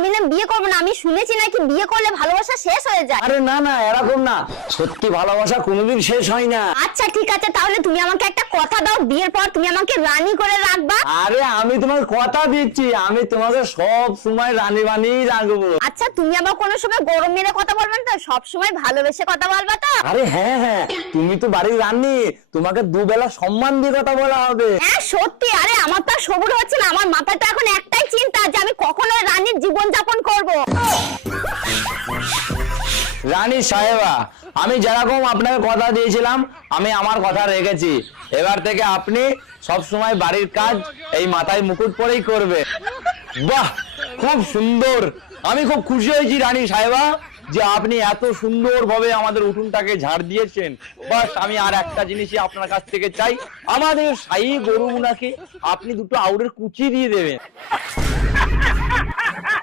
আমি না বিয়ে করবো না। আমি শুনেছি নাকি বিয়ে করলে ভালোবাসা শেষ হয়ে যায়। আরে না না, এরকম না, সত্যি ভালোবাসা কোনোদিন শেষ হয় না। আচ্ছা ঠিক আছে, তাহলে তুমি আমাকে একটা কথা দাও, বিয়ের পর তুমি আমাকে রানী করে রাখবা। আরে আমি তোমাকে কথা দিচ্ছি, আমি তোমাকে সব সময় রানী বানিয়েই রাখবো। আচ্ছা তুমি আবার কোনো সময় গরম মেরে কথা বলবে না তো, সব সময় ভালোবেসে কথা বলবা তো? আরে হ্যাঁ হ্যাঁ, তুমি তো বাড়ির রানী, তোমাকে দুবেলা সম্মান দিয়ে কথা বলা হবে। হ্যাঁ সত্যি। আরে আমার তো আর সবুর হচ্ছে না, আমার মাথায় তো এখন একটাই চিন্তা যে আমি কখনো রানীর জীবন যাপন করবো। রানী সাহেবা, আমি যেরকম আপনাকে কথা দিয়েছিলাম, আমি আমার কথা রেখেছি। এবার থেকে আপনি সব সময় বাড়ির কাজ এই মাথায় মুকুট পরেই করবে। বাহ, খুব সুন্দর। আমি খুব খুশি হয়েছি রানী সাহেবা যে আপনি এত সুন্দর ভাবে আমাদের উঠোনটাকে ঝাড় দিয়েছেন। বাস, আমি আর একটা জিনিসই আপনার কাছ থেকে চাই, আমাদের শাহী গরুগুনাকে আপনি দুটো আউরের কুচি দিয়ে দেবেন।